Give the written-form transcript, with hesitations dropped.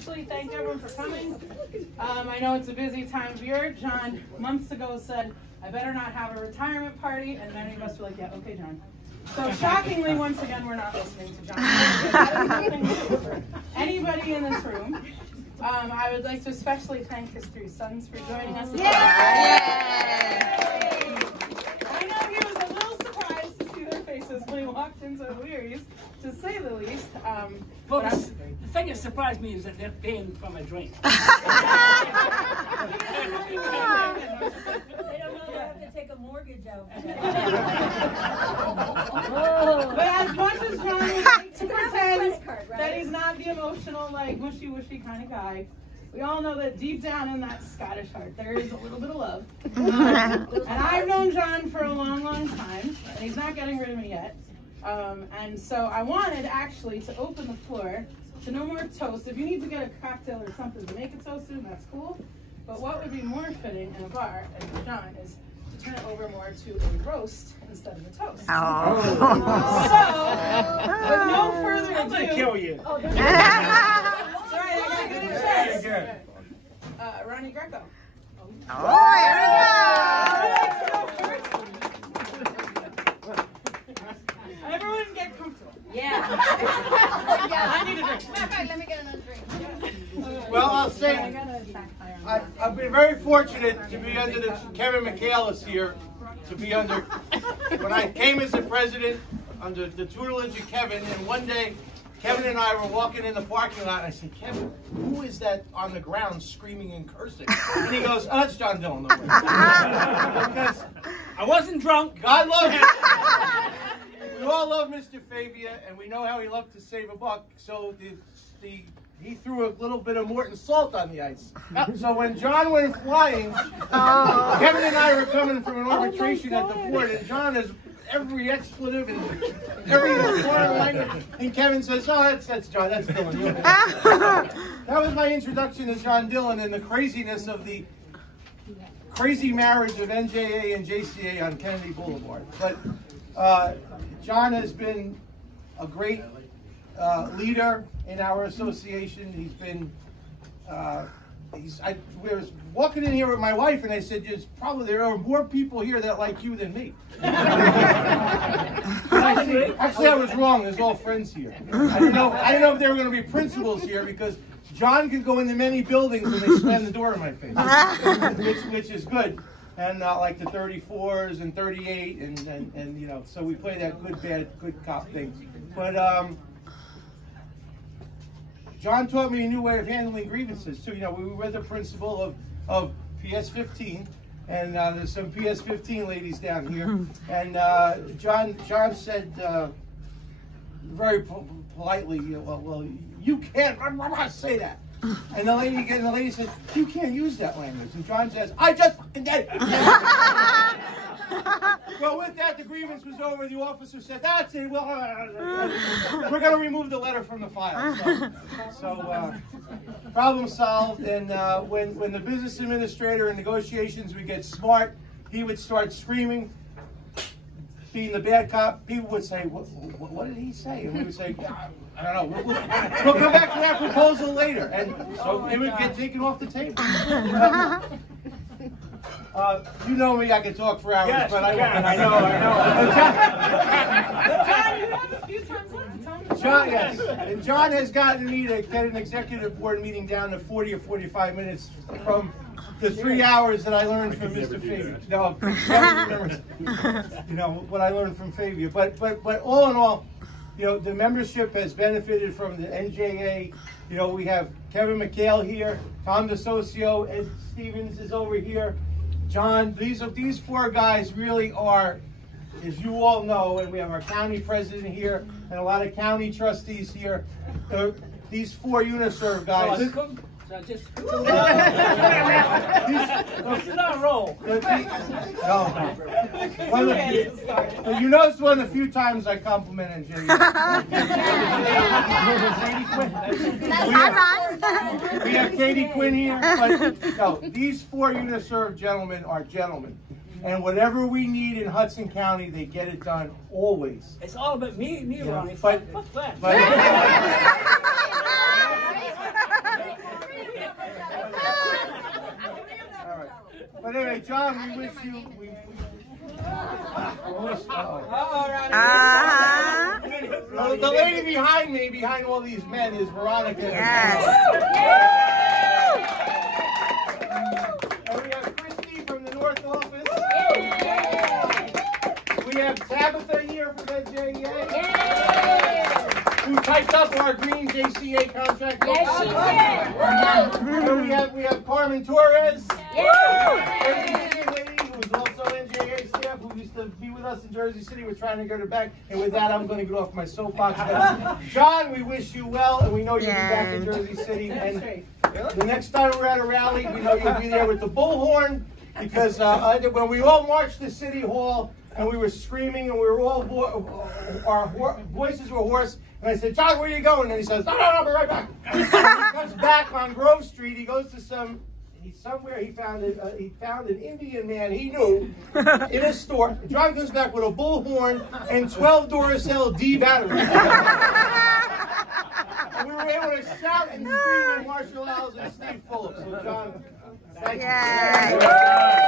officially thank everyone for coming. I know it's a busy time of year. John, months ago, said, I better not have a retirement party, and many of us were like, yeah, okay, John. So shockingly, once again, we're not listening to John. Anybody in this room, I would like to especially thank his 3 sons for joining us. Yay! I know he was a little surprised to see their faces when he walked into O'Leary's, to say the least. Well, the thing that surprised me is that they're paying for my drink. They don't know they have to take a mortgage out for that. But as much as John would like to pretend that he's not the emotional, like, mushy-wushy kind of guy, we all know that deep down in that Scottish heart, there is a little bit of love. And I've known John for a long, long time, and he's not getting rid of me yet. And so I wanted, actually, to open the floor to no more toast. If you need to get a cocktail or something to make a toast soon, that's cool. But what would be more fitting in a bar, and for John, is to turn it over more to a roast instead of a toast. Oh. So, with no further ado... I'm going to kill you. Oh, sorry, I got good insurance. Ronnie Greco. Oh, here we go. Everyone get comfortable. Yeah. I need a drink. Let me get another drink. Well, I'll say I've been very fortunate to be under the Kevin McHale here, to be under, when I came as the president, under the tutelage of Kevin, and one day Kevin and I were walking in the parking lot, and I said, Kevin, who is that on the ground screaming and cursing? And he goes, oh, that's John Dillon. Because I wasn't drunk. God loves him. We all love Mr. Favia, and we know how he loved to save a buck, so he threw a little bit of Morton salt on the ice. So when John went flying, Kevin and I were coming from an arbitration at the port, and John has every expletive and every foreign language. And Kevin says, oh, that's John, that's Dillon. That was my introduction to John Dillon and the craziness of the crazy marriage of NJA and JCA on Kennedy Boulevard. But John has been a great leader in our association. He's been, I was walking in here with my wife, and I said, there are more people here that like you than me. Actually, I was wrong. There's all friends here. I didn't know if there were going to be principals here, because John could go into many buildings and they slam the door in my face, which is good. And like the 34s and 38, and you know, so we play that good, bad, good cop thing. But John taught me a new way of handling grievances too. You know, we were the principal of PS15, and there's some PS15 ladies down here. And John said very politely, well, you can't say that. And the lady said, you can't use that language. And John says, I just fucking did. Well, with that, the grievance was over. The officer said, that's it. Well, we're going to remove the letter from the file. So problem solved. And when the business administrator in negotiations would get smart, he would start screaming, being the bad cop. People would say, what did he say? And we would say, I don't know. We'll come back to that proposal later. And so it would get taken off the table. You know me, I can talk for hours, yes, but I know. John, you have a few times left. John, yes. And John has gotten me to get an executive board meeting down to 40 or 45 minutes from the 3 hours that I learned from Mr. Favia. No, you know what I learned from Favia. But all in all, you know, the membership has benefited from the NJA. You know, we have Kevin McHale here, Tom DeSocio, Ed Stevens is over here, John. These 4 guys really are, as you all know, and we have our county president here and a lot of county trustees here. These 4 Uniserv guys. This is our role. You notice one of the few times I complimented Jay. We have Katie Quinn here, but no, these 4 Uniserv gentlemen are gentlemen. And whatever we need in Hudson County, they get it done always. It's all about me, Ronnie. But right, John, we wish you. The lady behind me, behind all these men, is Veronica. Yes. And we have Christy from the North Office. We have Tabitha here from NJEA. Who typed up our green JCA contract. Yes, she did. And we have Carmen Torres. Jersey lady who's also NJA staff who used to be with us in Jersey City. We're trying to get her back. And with that, I'm going to get off my soapbox. John, we wish you well, and we know you'll be back in Jersey City. And the next time we're at a rally, we know you'll be there with the bullhorn, because when we all marched to City Hall and we were screaming and we were all our voices were hoarse, and I said, John, where are you going? And he says, no, I'll be right back. He comes back on Grove Street. He goes to somewhere he found an Indian man he knew in a store. John comes back with a bullhorn and 12 Duracell D batteries. And we were able to shout and scream in Marshall Al's and Steve Phillips. So John, thank you.